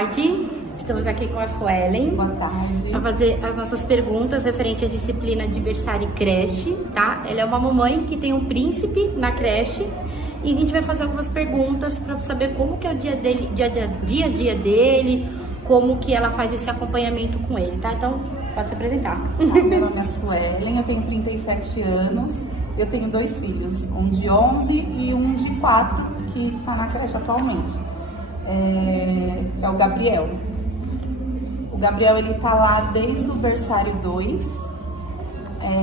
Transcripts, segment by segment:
tarde, estamos aqui com a Suelen. Boa tarde. Para fazer as nossas perguntas referente à disciplina de berçário e creche, tá? Ela é uma mamãe que tem um príncipe na creche e a gente vai fazer algumas perguntas para saber como que é o dia a dia dele, como que ela faz esse acompanhamento com ele, tá? Então, pode se apresentar. Meu nome é Suelen, eu tenho 37 anos, eu tenho 2 filhos, um de 11 e um de 4, que está na creche atualmente. É o Gabriel. O Gabriel, ele tá lá desde o berçário 2.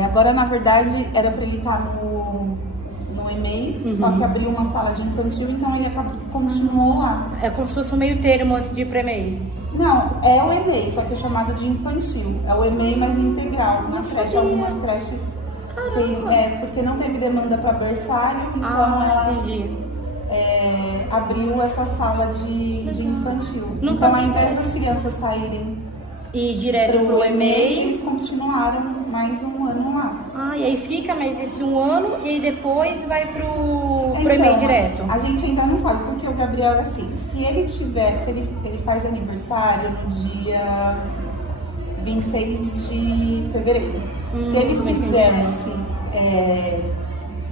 Agora, na verdade, era para ele estar no EMEI, só que abriu uma sala de infantil, então ele continuou lá. É como se fosse um meio termo antes de ir para EMEI. Não, é o EMEI, só que é chamado de infantil. É o EMEI, mas integral. Na creche, algumas creches porque não teve demanda para berçário, então abriu essa sala de infantil. Então, ao invés das crianças saírem e direto pro EMEI, eles continuaram mais um ano lá. E aí fica mais esse um ano e aí depois vai pro EMEI direto. A gente ainda não sabe, porque o Gabriel é assim, se ele faz aniversário no dia 26 de fevereiro. Se ele fizesse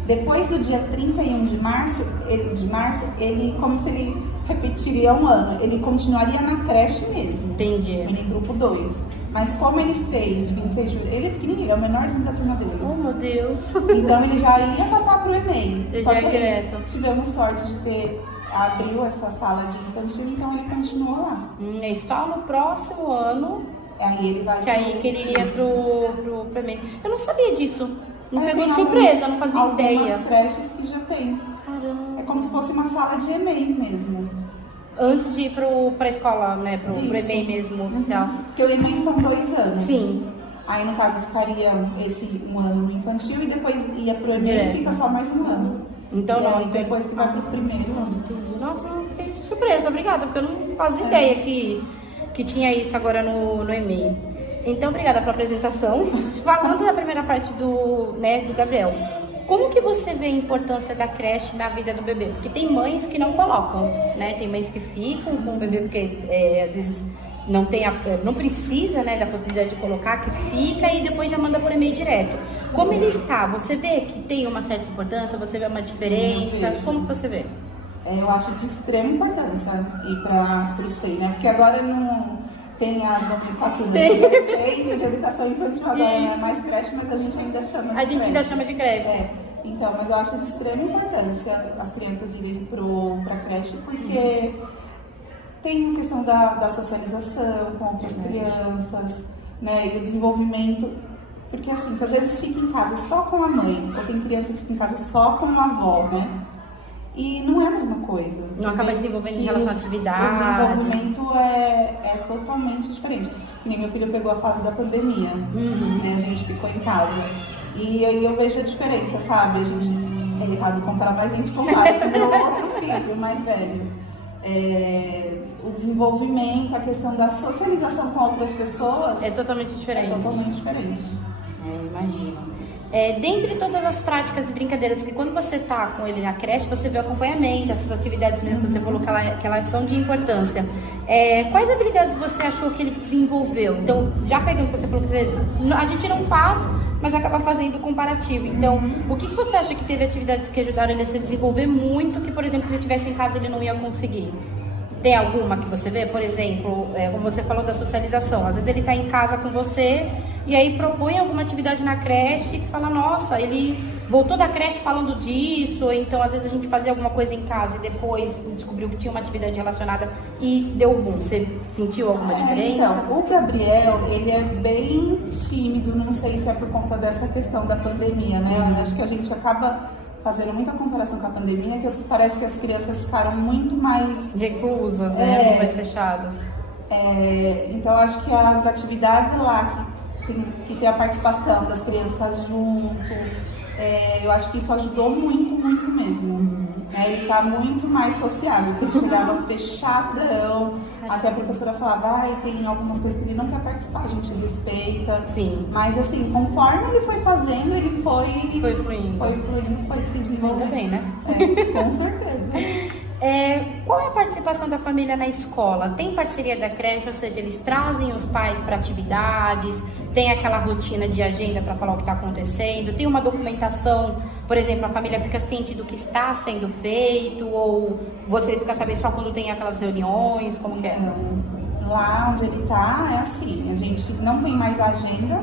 depois do dia 31 de março, ele, como se ele repetiria um ano, ele continuaria na creche mesmo. Entendi. Em grupo 2. Mas como ele fez de 26 de fevereiro, ele é pequenininho, é o menorzinho da turma dele. Oh, meu Deus. Então ele já ia passar pro EMEI. Ele Só já que ia direto. Tivemos sorte de abriu essa sala de infantil, então ele continuou lá. E só no próximo ano aí ele vai que ele iria pro EMEI. Eu não sabia disso. Não pegou de surpresa, não fazia ideia. Algumas creches que já tem. Caramba. É como se fosse uma sala de EMEI mesmo. Antes de ir pra escola, né? Pro EMEI mesmo, oficial. Porque o EMEI são 2 anos. Sim. Aí, no caso, ficaria esse um ano no infantil e depois ia pro EMEI e fica só mais um ano. Então não, então depois que vai pro primeiro ano. Entendi. Nossa, fiquei de surpresa, obrigada, porque eu não fazia ideia que tinha isso agora no EMEI. Então, obrigada pela apresentação. Falando da primeira parte do Gabriel, como que você vê a importância da creche na vida do bebê? Porque tem mães que não colocam, né? Tem mães que ficam com o bebê porque às vezes não precisa, né, da possibilidade de colocar, que fica e depois já manda por e-mail direto. Como ele está? Você vê que tem uma certa importância? Você vê uma diferença? Como que você vê? Eu acho de extrema importância ir para o SEI, né? Porque agora não tem as nomenclaturas do SEI, de educação infantil, agora não é mais creche, mas a gente ainda chama de creche. A gente ainda chama de creche. Então, mas eu acho de extrema importância as crianças irem para creche, porque tem a questão da socialização com outras crianças, né? E o desenvolvimento. Porque assim, às vezes fica em casa só com a mãe, ou tem criança que fica em casa só com a avó, né? E não é a mesma coisa. Não acaba desenvolvendo em relação à atividade. O desenvolvimento é totalmente diferente. Que nem meu filho pegou a fase da pandemia, né? A gente ficou em casa. E aí eu vejo a diferença, sabe? É errado comparar, mas a gente compara com o meu outro filho, mais velho. O desenvolvimento, a questão da socialização com outras pessoas é totalmente diferente. Imagino. Dentre todas as práticas e brincadeiras, que quando você tá com ele na creche, você vê o acompanhamento, essas atividades mesmo que você falou que elas são de importância. Quais habilidades você achou que ele desenvolveu? Então, já pegando o que você falou, a gente não faz, mas acaba fazendo comparativo. Então, o que você acha que teve atividades que ajudaram ele a se desenvolver muito, que, por exemplo, se ele estivesse em casa ele não ia conseguir? Tem alguma que você vê? Por exemplo, como você falou da socialização. Às vezes ele está em casa com você e aí propõe alguma atividade na creche que fala, nossa, ele voltou da creche falando disso. Ou então, às vezes a gente fazia alguma coisa em casa e depois descobriu que tinha uma atividade relacionada e deu bom. Você sentiu alguma diferença? Então, o Gabriel, ele é bem tímido, não sei se é por conta dessa questão da pandemia, né? Acho que a gente acaba fazendo muita comparação com a pandemia, que parece que as crianças ficaram muito mais reclusas, né? Mais fechadas. Então, acho que as atividades lá, que tem a participação das crianças junto, eu acho que isso ajudou muito, muito mesmo. Ele está muito mais sociável, porque ele chegava fechadão, até a professora falava, tem algumas coisas que ele não quer participar, a gente respeita. Sim. Mas assim, conforme ele foi fazendo, ele foi fluindo. Foi se desenvolvendo. Ainda bem, né? Com certeza. Qual é a participação da família na escola? Tem parceria da creche, ou seja, eles trazem os pais para atividades, tem aquela rotina de agenda para falar o que está acontecendo, tem uma documentação, por exemplo, a família fica ciente do que está sendo feito, ou você fica sabendo só quando tem aquelas reuniões, como que é? Lá onde ele tá, é assim, a gente não tem mais agenda,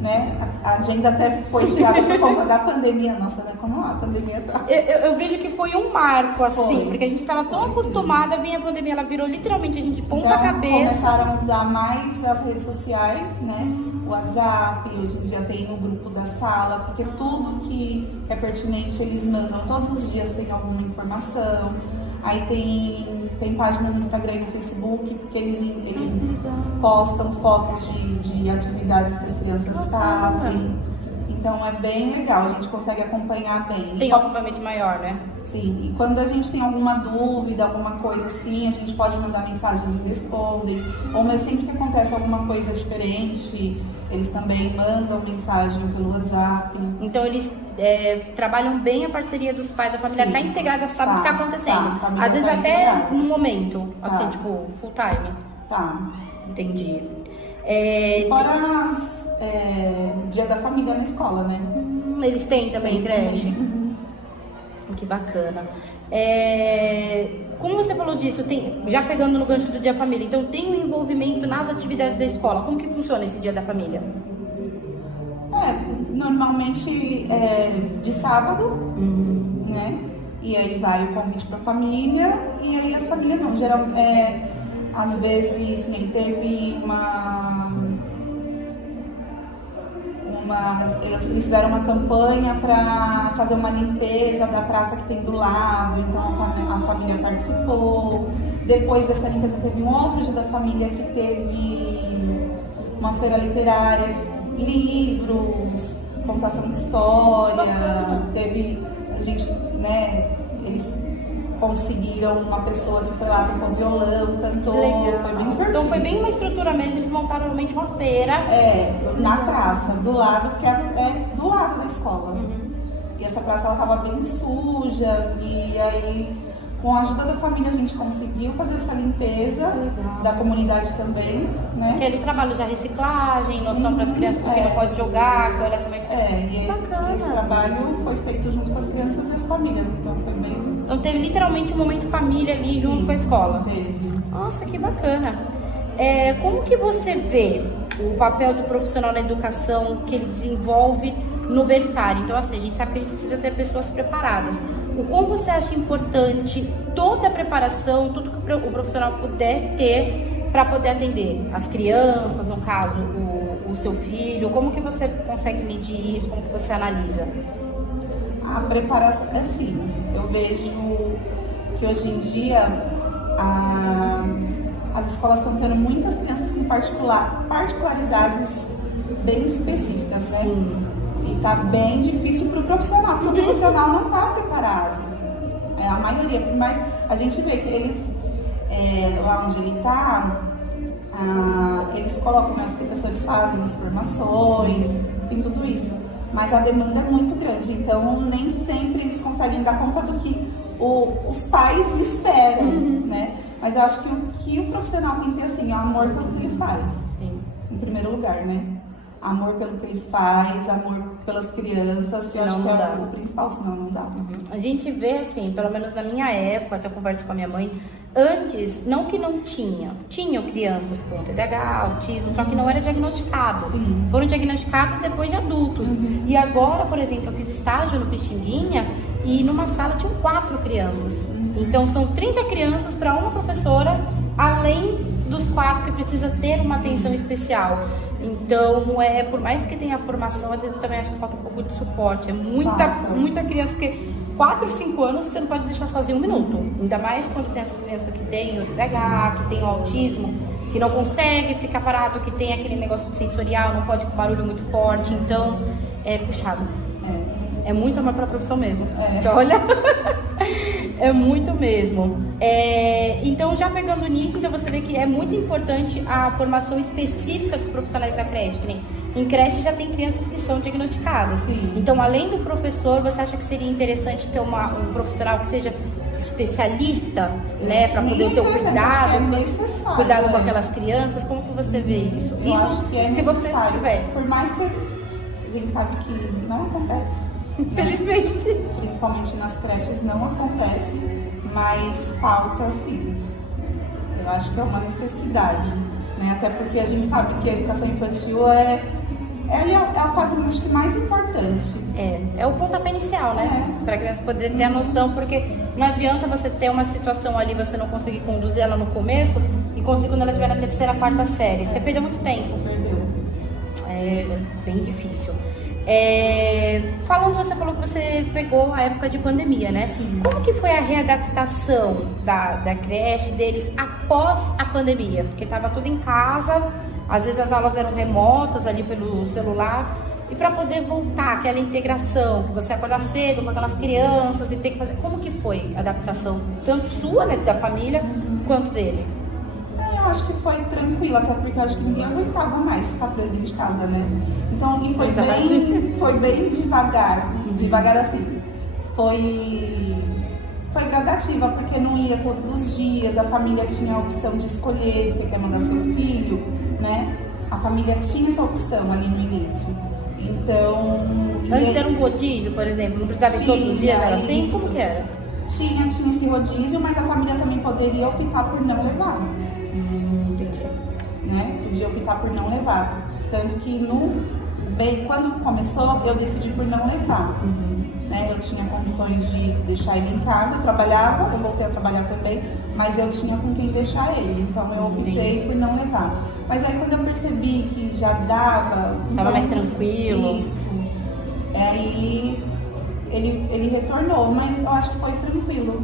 né? A agenda até foi tirada por conta da pandemia. Nossa, né? Como a pandemia tá. Eu vejo que foi um marco, assim, porque a gente estava tão acostumada, vinha a pandemia, ela virou literalmente a gente ponta cabeça. Começaram a usar mais as redes sociais, né? O WhatsApp, hoje em dia tem no grupo da sala, porque tudo que é pertinente eles mandam, todos os dias tem alguma informação. Aí tem página no Instagram e no Facebook, porque eles postam fotos de atividades que as crianças fazem. Então é bem legal, a gente consegue acompanhar bem. Tem um acompanhamento maior, né? Sim, e quando a gente tem alguma dúvida, alguma coisa assim, a gente pode mandar mensagem, eles respondem. Ou mas sempre que acontece alguma coisa diferente, eles também mandam mensagem pelo WhatsApp. Então eles trabalham bem a parceria dos pais, a família está integrada, sabe o que está acontecendo. Às vezes até no momento, assim, tipo, full time. Tá. Entendi. Fora dia da família na escola, né? Eles têm também creche? Que bacana. Como você falou disso, já pegando no gancho do Dia da Família, então tem um envolvimento nas atividades da escola. Como que funciona esse Dia da Família? Normalmente de sábado, né? E aí vai o convite para a família, e aí as famílias não. Geralmente, às vezes, teve eles fizeram uma campanha para fazer uma limpeza da praça que tem do lado, então a família participou. Depois dessa limpeza teve um outro Dia da Família que teve uma feira literária, livros, contação de história, teve a gente, né, eles conseguiram uma pessoa que foi lá, tocou violão, cantou, foi bem divertido. Então foi bem uma estrutura mesmo, eles montaram realmente uma feira. Na praça, do lado, que é do lado da escola. E essa praça ela tava bem suja, e aí com a ajuda da família a gente conseguiu fazer essa limpeza, da comunidade também, né? Porque eles trabalham já reciclagem, noção para as crianças que não pode jogar, olha como é que e bacana. Esse trabalho foi feito junto com as crianças e as famílias, então foi bem... Então teve literalmente um momento família ali junto com a escola. Teve. Nossa, que bacana. Como que você vê o papel do profissional na educação que ele desenvolve no berçário? Então assim, a gente sabe que a gente precisa ter pessoas preparadas. O como você acha importante toda a preparação, tudo que o profissional puder ter para poder atender as crianças, no caso, o seu filho? Como que você consegue medir isso? Como que você analisa? A preparação, assim, eu vejo que hoje em dia as escolas estão tendo muitas crianças com particularidades bem específicas, né? Sim. E tá bem difícil para o profissional, porque o profissional não está preparado. A maioria, mas a gente vê que eles, lá onde ele está, eles colocam, né, os professores fazem as formações, tem tudo isso. Mas a demanda é muito grande, então nem sempre eles conseguem dar conta do que os pais esperam, né? Mas eu acho que o que o profissional tem que ter, assim, é amor pelo que ele faz. Sim. Em primeiro lugar, né? Amor pelo que ele faz, amor pelas crianças, que eu acho que é o principal, senão não dá. A gente vê, assim, pelo menos na minha época, até eu converso com a minha mãe, antes, não que não tinham crianças com TDAH, autismo, só que não era diagnosticado. Foram diagnosticados depois de adultos. E agora, por exemplo, eu fiz estágio no Pixinguinha e numa sala tinham 4 crianças. Então são 30 crianças para uma professora, além dos 4 que precisa ter uma atenção especial. Então, por mais que tenha formação, às vezes eu também acho que falta um pouco de suporte. É muita criança, porque 4, 5 anos você não pode deixar sozinho um minuto. Ainda mais quando tem essas crianças que tem o TDAH, que tem o autismo, que não consegue ficar parado, que tem aquele negócio sensorial, não pode com barulho muito forte. Então, é puxado. É muito amor para a profissão mesmo. Então, olha, é muito mesmo. Então, já pegando nisso, então você vê que é muito importante a formação específica dos profissionais da creche. Que nem em creche já tem crianças que são diagnosticadas. Sim. Então, além do professor, você acha que seria interessante ter um profissional que seja especialista, né, para poder ter o cuidado com aquelas crianças? Como que você vê isso? Eu acho que é se você tivesse. Por mais que a gente sabe que não acontece. Infelizmente. Né? Principalmente nas creches não acontece, mas falta sim. Eu acho que é uma necessidade, né? Até porque a gente sabe que a educação infantil é a fase acho que mais importante. É o pontapé inicial, né? Para a criança poder ter a noção, porque não adianta você ter uma situação ali, você não conseguir conduzir ela no começo e conduzir quando ela estiver na terceira, quarta série. Você perdeu muito tempo. Perdeu. É bem difícil. Você falou que você pegou a época de pandemia, né? Sim. Como que foi a readaptação da creche deles após a pandemia? Porque estava tudo em casa, às vezes as aulas eram remotas ali pelo celular. E para poder voltar aquela integração, que você acordar cedo com aquelas crianças e ter que fazer... Como que foi a adaptação, tanto sua, né, da família, quanto dele? Eu acho que foi tranquilo, até porque eu acho que ninguém aguentava mais ficar preso dentro de casa, né? Então, e foi bem devagar, devagar assim. Foi gradativa, porque não ia todos os dias, a família tinha a opção de escolher, você quer mandar seu filho, né? A família tinha essa opção ali no início. Então... Antes era um rodízio, por exemplo, não precisava ir todos os dias, era assim? Como que era? Tinha esse rodízio, mas a família também poderia optar por não levar. Entendi. Né? Podia optar por não levar. Tanto que quando começou, eu decidi por não levar. Né? Eu tinha condições de deixar ele em casa, eu trabalhava, eu voltei a trabalhar também, mas eu tinha com quem deixar ele, então eu optei por não levar. Mas aí quando eu percebi que já dava... Tava mais tranquilo. Isso. Aí ele retornou, mas eu acho que foi tranquilo.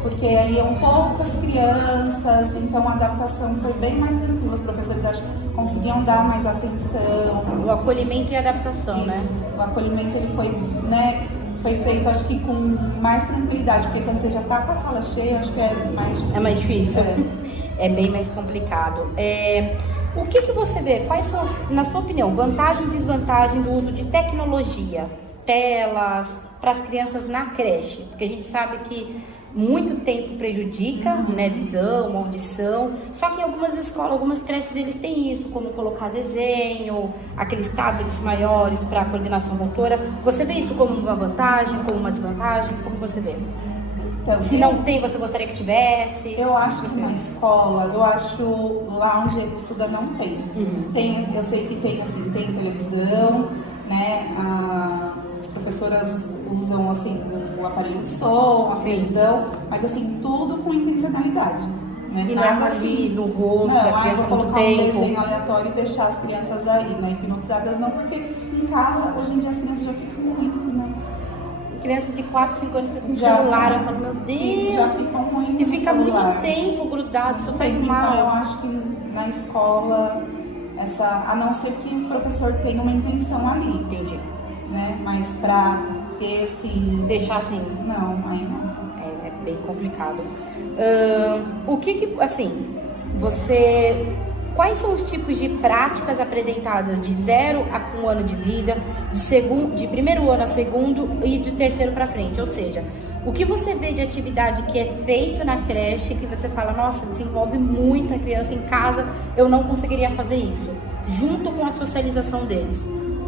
Porque aí iam poucas crianças, então a adaptação foi bem mais tranquila. Os professores acho que conseguiam dar mais atenção. O acolhimento e a adaptação, Isso. né? O acolhimento ele foi feito acho que com mais tranquilidade, porque quando você já está com a sala cheia, acho que é mais difícil. É mais difícil. É bem mais complicado. O que você vê? Quais são, na sua opinião, vantagem e desvantagem do uso de tecnologia, telas, para as crianças na creche? Porque a gente sabe que muito tempo prejudica, né, visão, audição. Só que em algumas escolas, algumas creches, eles têm isso, como colocar desenho, aqueles tablets maiores para coordenação motora. Você vê isso como uma vantagem, como uma desvantagem? Como você vê? Então, se não tem, você gostaria que tivesse? Eu acho que na escola, eu acho lá onde ele estuda não tem. Eu sei que tem, assim, tem televisão, né? As professoras usam assim o aparelho de som, a televisão, mas assim, tudo com intencionalidade. Né? E nada ali no rosto da criança muito tempo. Um desenho aleatório e deixar as crianças aí, né? Hipnotizadas não, porque em casa, hoje em dia as crianças já ficam muito, né? Criança de 4, 5 anos com celular, eu falo, meu Deus! Já ficam muito. E fica muito tempo grudado, isso faz mal. Então eu acho que na escola, a não ser que o professor tenha uma intenção ali. Entendi. Né? Mas pra ter assim... Deixar assim? Não, aí não. É bem complicado. O que assim, quais são os tipos de práticas apresentadas de 0 a 1 ano de vida, de primeiro ano a segundo e de terceiro para frente? Ou seja, o que você vê de atividade que é feito na creche, que você fala, nossa, desenvolve muita criança em casa, eu não conseguiria fazer isso, junto com a socialização deles?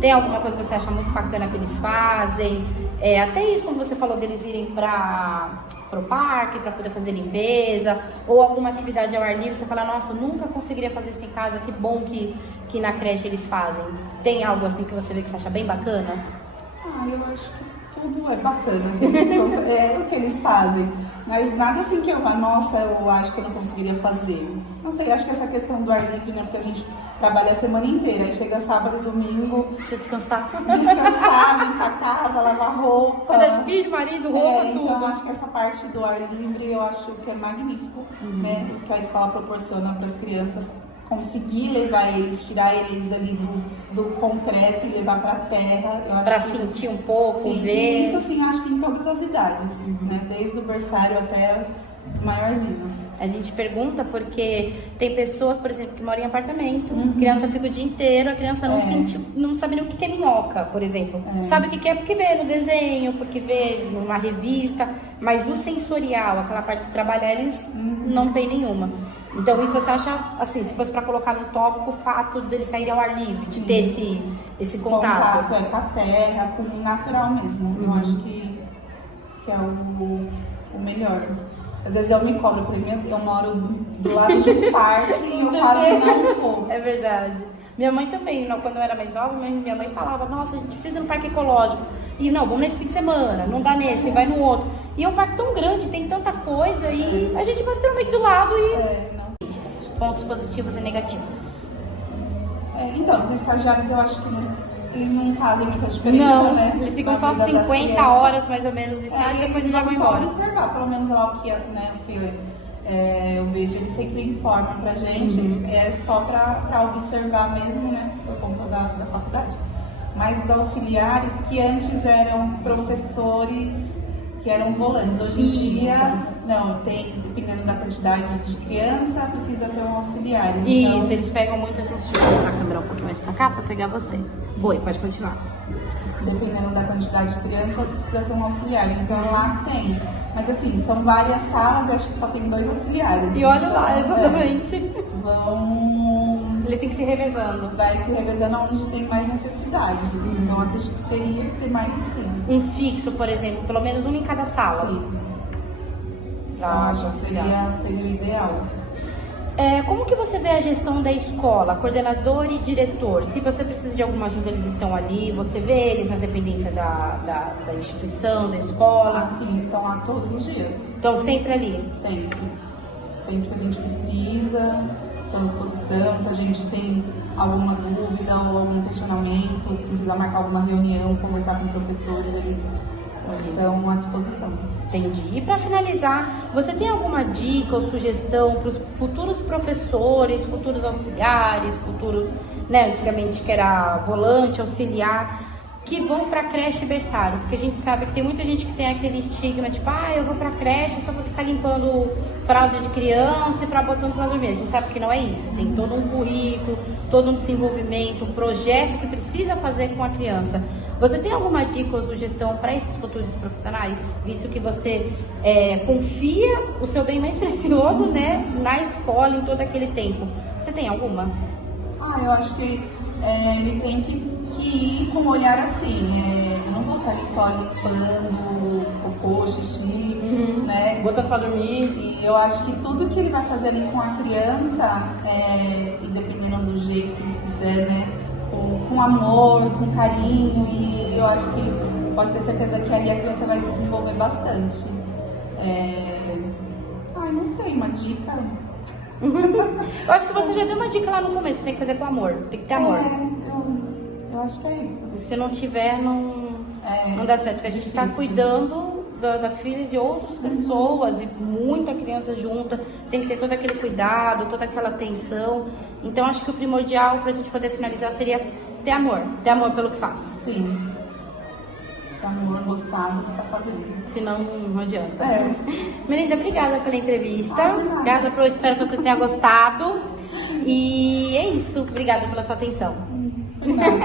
Tem alguma coisa que você acha muito bacana que eles fazem? Até isso, como você falou, deles irem para o parque, para poder fazer limpeza, ou alguma atividade ao ar livre, você fala, nossa, eu nunca conseguiria fazer isso em casa, que bom que na creche eles fazem. Tem algo assim que você vê que você acha bem bacana? Eu acho que tudo é bacana, é o que eles fazem, mas nada assim que eu falo, nossa, eu acho que eu não conseguiria fazer. Não sei, acho que essa questão do ar livre, né, porque a gente trabalha a semana inteira, aí chega sábado, domingo, você descansar, limpar a casa, lavar roupa. Cuidar de filho, marido, roupa, tudo. Então eu acho que essa parte do ar livre, eu acho que é magnífico, né, o que a escola proporciona para as crianças, conseguir levar eles, tirar eles ali do concreto e levar para a terra. Para sentir um pouco, ver. Isso, assim, acho que em todas as idades, né, desde o berçário até maiorzinhos. A gente pergunta porque tem pessoas, por exemplo, que moram em apartamento, a criança fica o dia inteiro, a criança não sabe nem o que é minhoca, por exemplo. Sabe o que é porque vê no desenho, porque vê numa revista, mas o sensorial, aquela parte de trabalhar, eles não tem nenhuma. Então isso você acha, assim, se fosse para colocar no tópico, o fato dele sair ao ar livre, de ter esse contato. Contato com a terra, com o natural mesmo. Eu acho que é o melhor. Às vezes eu me cobro, eu falei, meu Deus, eu moro do lado de um parque e eu quase não vou. É verdade. Minha mãe também, quando eu era mais nova, minha mãe falava, nossa, a gente precisa ir no parque ecológico. E não, vamos nesse fim de semana, não dá nesse, vai no outro. E é um parque tão grande, tem tanta coisa e a gente vai literalmente do lado e... Pontos positivos e negativos. Então, os estagiários eu acho que eles não fazem muita diferença, não, né? Eles ficam só 50 horas mais ou menos no estágio e depois eles já vão embora. Só observar, pelo menos lá o que, eu vejo, eles sempre informam pra gente, é só pra observar mesmo, né? Por conta da faculdade. Mas os auxiliares que antes eram professores, que eram volantes, hoje em dia, não, dependendo da quantidade de criança, precisa ter um auxiliar. Então... Isso, eles pegam muito assim, deixa eu colocar a câmera um pouquinho mais pra cá pra pegar você. Boa, pode continuar. Dependendo da quantidade de crianças, precisa ter um auxiliar. Então lá tem. Mas assim, são várias salas, eu acho que só tem 2 auxiliares. E olha lá, exatamente. Ele tem que se revezando. Vai se revezando onde tem mais necessidade. Então acredito que teria que ter mais sim. Um fixo, por exemplo, pelo menos um em cada sala. Sim. Eu acho que seria o ideal. Como que você vê a gestão da escola, coordenador e diretor? Se você precisa de alguma ajuda, eles estão ali, você vê eles na dependência da instituição, da escola? Sim, eles estão lá todos os dias. Estão sempre ali? Sempre. Sempre que a gente precisa, estão à disposição. Se a gente tem alguma dúvida ou algum questionamento, precisa marcar alguma reunião, conversar com professores, eles estão à disposição. Entendi. E para finalizar, você tem alguma dica ou sugestão para os futuros professores, futuros auxiliares, futuros, antigamente que era volante, auxiliar, que vão para creche e berçário? Porque a gente sabe que tem muita gente que tem aquele estigma, tipo, eu vou para creche só para ficar limpando fralda de criança e para botando para dormir. A gente sabe que não é isso. Tem todo um currículo, todo um desenvolvimento, um projeto que precisa fazer com a criança. Você tem alguma dica ou sugestão para esses futuros profissionais? Visto que você confia o seu bem mais precioso, na escola, em todo aquele tempo. Você tem alguma? Eu acho que ele tem que ir com um olhar assim. Eu não vou estar ali só limpando cocô, xixi, Botando para dormir. E eu acho que tudo que ele vai fazer ali com a criança, e dependendo do jeito que ele fizer, com amor, com carinho, e eu acho que pode ter certeza que ali a criança vai se desenvolver bastante. Não sei, uma dica. Eu acho que você já deu uma dica lá no começo, tem que fazer com amor, tem que ter amor. Eu acho que é isso. Se não tiver, não dá certo, porque a gente está cuidando da filha de outras pessoas e muita criança junta, tem que ter todo aquele cuidado, toda aquela atenção. Então acho que o primordial para a gente poder finalizar seria ter amor pelo que faz. Sim. Ter amor, gostar do que está fazendo. Senão não adianta. Melinda, obrigada pela entrevista. Espero que você tenha gostado. E é isso. Obrigada pela sua atenção.